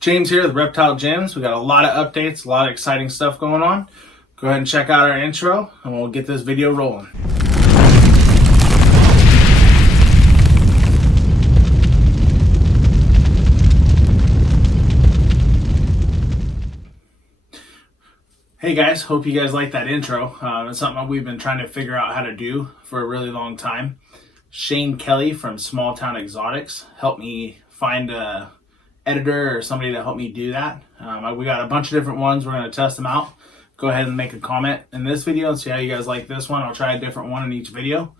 James here with Reptile Gyms. We got a lot of updates, a lot of exciting stuff going on. Go ahead and check out our intro and we'll get this video rolling. Hey guys, hope you guys like that intro. It's something we've been trying to figure out how to do for a really long time. Shane Kelly from Small Town Exotics helped me find a editor or somebody to help me do that. We got a bunch of different ones. We're going to test them out. Go ahead and make a comment in this video and see how you guys like this one. I'll try a different one in each video.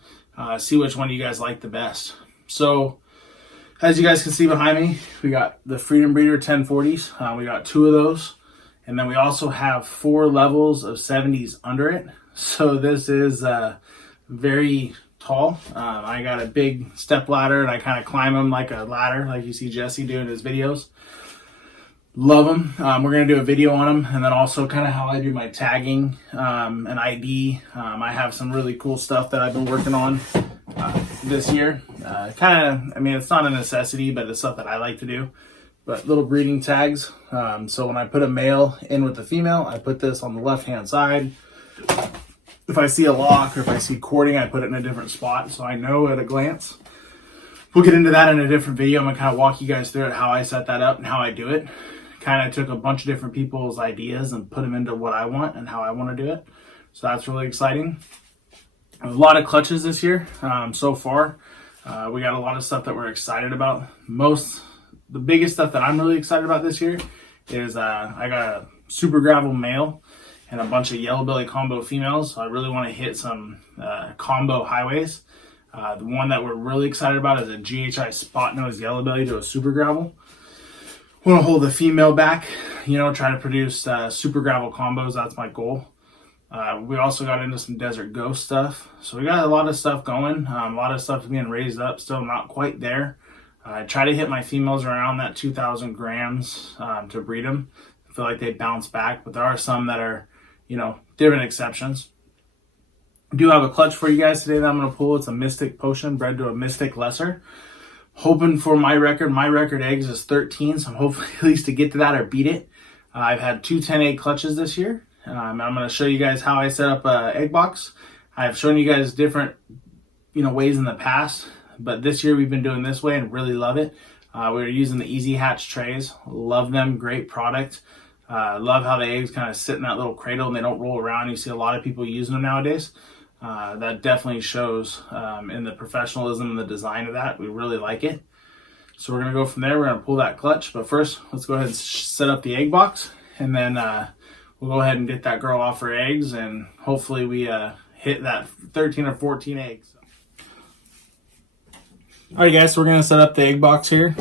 See which one you guys like the best. So as you guys can see behind me, we got the Freedom Breeder 1040s. We got 2 of those. And then we also have 4 levels of 70s under it. So this is very tall. I got a big step ladder and I kind of climb them like a ladder, like you see Jesse do in his videos. Love them. We're going to do a video on them, and then also kind of how I do my tagging and ID. I have some really cool stuff that I've been working on this year. It's not a necessity, but it's stuff that I like to do. But little breeding tags. So when I put a male in with the female, I put this on the left-hand side. If I see a lock or if I see courting, I put it in a different spot so I know at a glance. We'll get into that in a different video. I'm going to kind of walk you guys through it, how I set that up and how I do it. Kind of took a bunch of different people's ideas and put them into what I want and how I want to do it. So that's really exciting. A lot of clutches this year so far. We got a lot of stuff that we're excited about. The biggest stuff that I'm really excited about this year is I got a Super Gravel male and a bunch of Yellow Belly combo females. So I really want to hit some combo highways. The one that we're really excited about is a GHI Spot Nose Yellow Belly to a Super Gravel. Want to hold the female back, try to produce Super Gravel combos. That's my goal. We also got into some Desert Ghost stuff. So we got a lot of stuff going. A lot of stuff being raised up, still not quite there. I try to hit my females around that 2,000 grams to breed them. I feel like they bounce back, but there are some that are, different exceptions. I do have a clutch for you guys today that I'm going to pull. It's a Mystic Potion bred to a Mystic Lesser. Hoping for my record. My record eggs is 13, so I'm hoping at least to get to that or beat it. I've had 2 10-egg clutches this year. I'm going to show you guys how I set up an egg box. I've shown you guys different, ways in the past, but this year we've been doing this way and really love it. We're using the Easy Hatch trays. Love them. Great product. Love how the eggs kind of sit in that little cradle and they don't roll around. You see a lot of people using them nowadays. That definitely shows in the professionalism and the design of that. We really like it. So we're going to go from there. We're going to pull that clutch. But first, let's go ahead and set up the egg box. And then we'll go ahead and get that girl off her eggs. And hopefully we hit that 13 or 14 eggs. Alright guys, so we're going to set up the egg box here.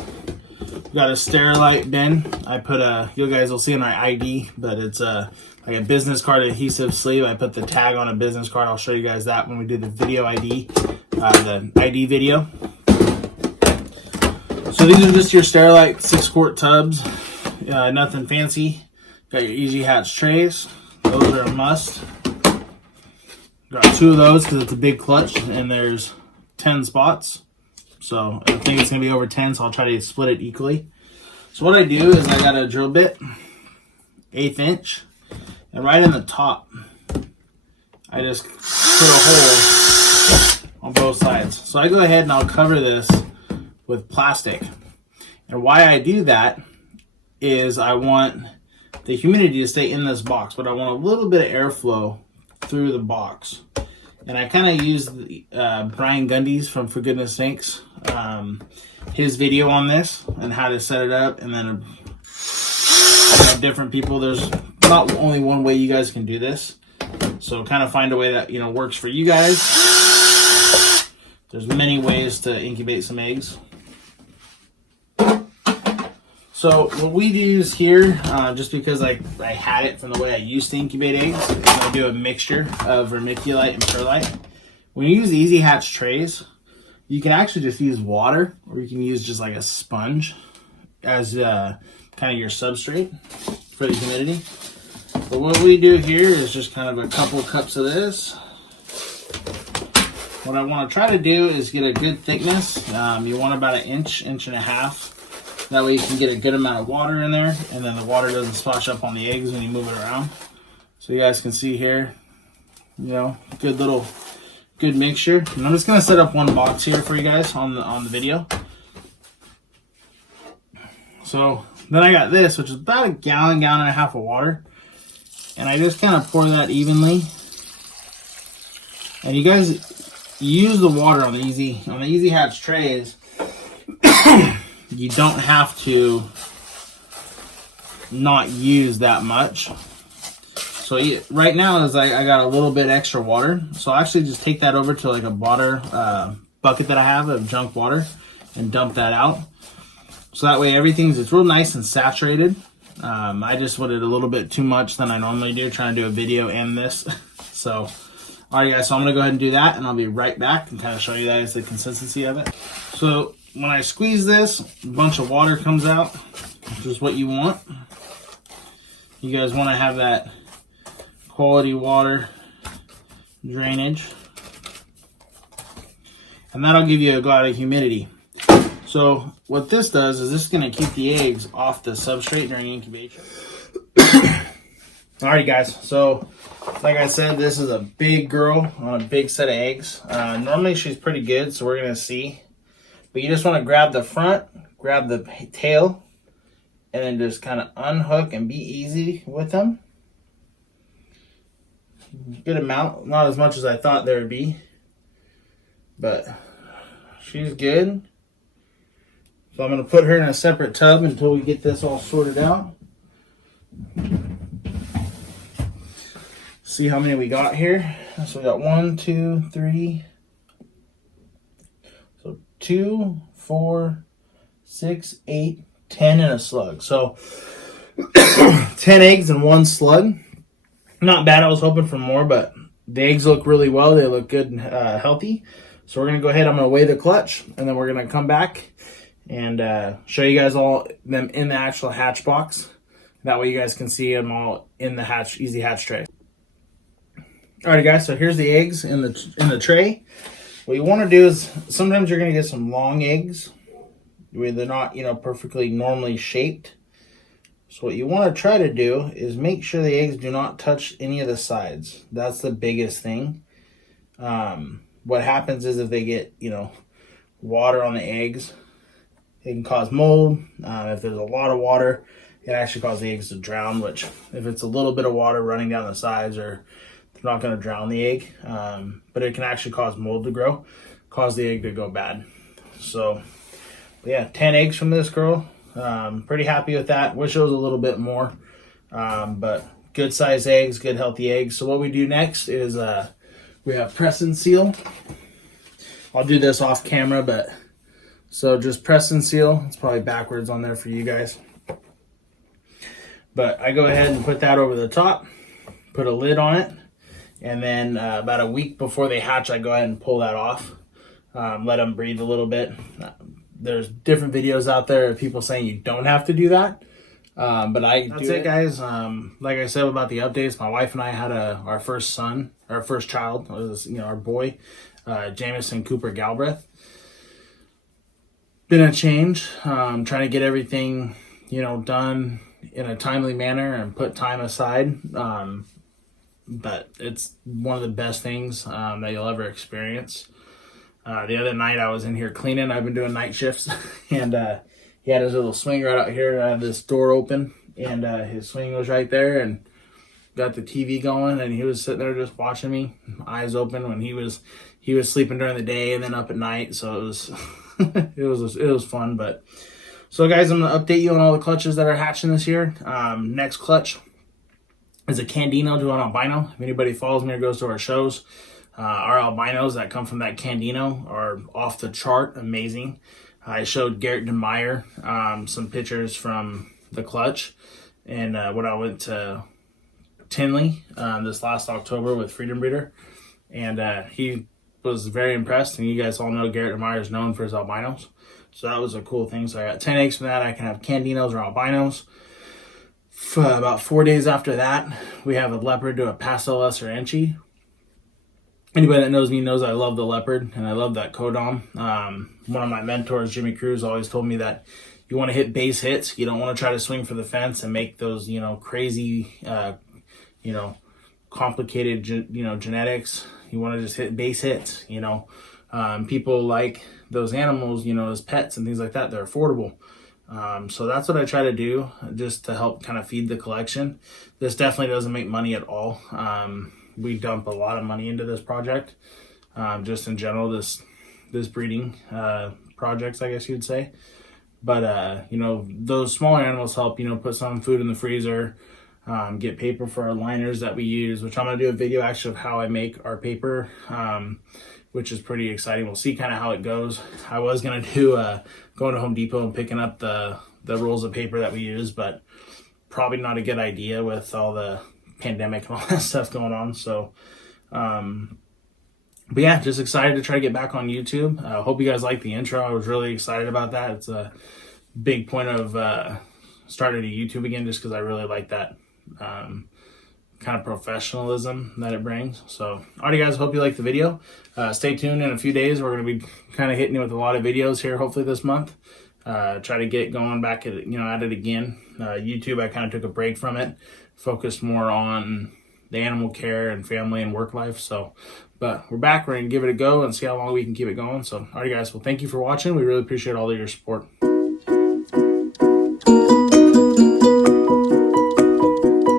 We got a Sterilite bin. I put you guys will see in my ID, but it's like a business card adhesive sleeve. I put the tag on a business card. I'll show you guys that when we do the video ID, the ID video. So these are just your Sterilite 6-quart tubs. Nothing fancy. Got your Easy Hatch trays. Those are a must. Got 2 of those because it's a big clutch and there's 10 spots. So I think it's going to be over 10, so I'll try to split it equally. So what I do is I got a drill bit, 1/8 inch, and right in the top, I just put a hole on both sides. So I go ahead and I'll cover this with plastic. And why I do that is I want the humidity to stay in this box, but I want a little bit of airflow through the box. And I kind of use Brian Gundy's from For Goodness Sakes, his video on this and how to set it up. And then different people, there's not only one way you guys can do this. So kind of find a way that, works for you guys. There's many ways to incubate some eggs. So what we use here, just because I had it from the way I used to incubate eggs, is I do a mixture of vermiculite and perlite. When you use the Easy Hatch trays, you can actually just use water, or you can use just like a sponge as kind of your substrate for the humidity. But what we do here is just kind of a couple cups of this. What I want to try to do is get a good thickness. You want about 1 inch, 1.5 inches That way you can get a good amount of water in there, and then the water doesn't splash up on the eggs when you move it around. So you guys can see here, you know, good mixture. And I'm just gonna set up one box here for you guys on the video. So then I got this, which is about a gallon and a half of water. And I just kind of pour that evenly. And you guys use the water on the Easy Hatch trays. You don't have to not use that much. So right now is I got a little bit extra water. So I'll actually just take that over to like a water bucket that I have of junk water and dump that out. So that way it's real nice and saturated. I just wanted a little bit too much than I normally do, trying to do a video and this. So, all right guys, so I'm gonna go ahead and do that, and I'll be right back and kind of show you guys the consistency of it. So when I squeeze this, a bunch of water comes out, which is what you want. You guys want to have that quality water drainage, and that'll give you a lot of humidity. So what this does is this is going to keep the eggs off the substrate during incubation. Alright guys, so like I said, this is a big girl on a big set of eggs. Normally she's pretty good, so we're going to see. But you just want to grab the front, grab the tail, and then just kind of unhook and be easy with them. Good amount, not as much as I thought there would be, but she's good. So I'm going to put her in a separate tub until we get this all sorted out. See how many we got here. So we got 1, 2, 3. So 2, 4, 6, 8, 10 and a slug. So 10 eggs and 1 slug. Not bad. I was hoping for more, but the eggs look really well. They look good and healthy. So we're going to go ahead. I'm going to weigh the clutch, and then we're going to come back and show you guys all them in the actual hatch box. That way you guys can see them all in the Easy Hatch tray. Alright guys, so here's the eggs in the tray. What you want to do is, sometimes you're going to get some long eggs where they're not, you know, perfectly normally shaped. So what you want to try to do is make sure the eggs do not touch any of the sides. That's the biggest thing. What happens is if they get, you know, water on the eggs, it can cause mold. If there's a lot of water, it actually causes the eggs to drown, which if it's a little bit of water running down the sides, or they're not going to drown the egg, but it can actually cause mold to grow, cause the egg to go bad. So yeah, 10 eggs from this girl. Pretty happy with that. Wish it was a little bit more, but good size eggs, good healthy eggs. So what we do next is we have press and seal. I'll do this off camera, but so just press and seal. It's probably backwards on there for you guys. But I go ahead and put that over the top, put a lid on it, and then about a week before they hatch, I go ahead and pull that off. Let them breathe a little bit. There's different videos out there of people saying you don't have to do that. But I do. That's it, guys. Like I said about the updates, my wife and I had our first son, our first child, was, you know, our boy, Jamison Cooper Galbraith. Been a change. Trying to get everything, you know, done in a timely manner and put time aside. But it's one of the best things that you'll ever experience. The other night I was in here cleaning. I've been doing night shifts, and he had his little swing right out here. I had this door open, and his swing was right there, and got the TV going, and he was sitting there just watching me, eyes open, when he was sleeping during the day and then up at night. So it was it was fun. But so guys, I'm gonna update you on all the clutches that are hatching this year. Next clutch is a Candino to an albino. If anybody follows me or goes to our shows, our albinos that come from that Candino are off the chart amazing. I showed Garrett DeMeyer some pictures from the clutch, and when I went to Tinley this last October with Freedom Breeder, and he was very impressed. And you guys all know Garrett DeMeyer is known for his albinos, so that was a cool thing. So I got 10 eggs from that. I can have Candinos or albinos. About 4 days after that, we have a leopard to a Pastel Lesser Enchi. Anybody that knows me knows I love the leopard, and I love that Codom. One of my mentors, Jimmy Cruz, always told me that you want to hit base hits. You don't want to try to swing for the fence and make those, crazy, complicated, genetics. You want to just hit base hits. People like those animals, as pets and things like that. They're affordable. So that's what I try to do, just to help kind of feed the collection. This definitely doesn't make money at all. We dump a lot of money into this project, just in general, this breeding projects, I guess you'd say. But those smaller animals help, put some food in the freezer, get paper for our liners that we use, which I'm going to do a video actually of how I make our paper, which is pretty exciting. We'll see kind of how it goes. I was going to do going to Home Depot and picking up the rolls of paper that we use, but probably not a good idea with all the pandemic and all that stuff going on. So, but yeah, just excited to try to get back on YouTube. Hope you guys like the intro. I was really excited about that. It's a big point of starting a YouTube again, just because I really like that kind of professionalism that it brings. So, alrighty guys, hope you like the video. Stay tuned. In a few days, we're going to be kind of hitting you with a lot of videos here, hopefully this month. Try to get going back at it again. YouTube, I kind of took a break from it, focused more on the animal care and family and work life. So, but we're back. We're going to give it a go and see how long we can keep it going. So, alrighty guys, well, thank you for watching. We really appreciate all of your support.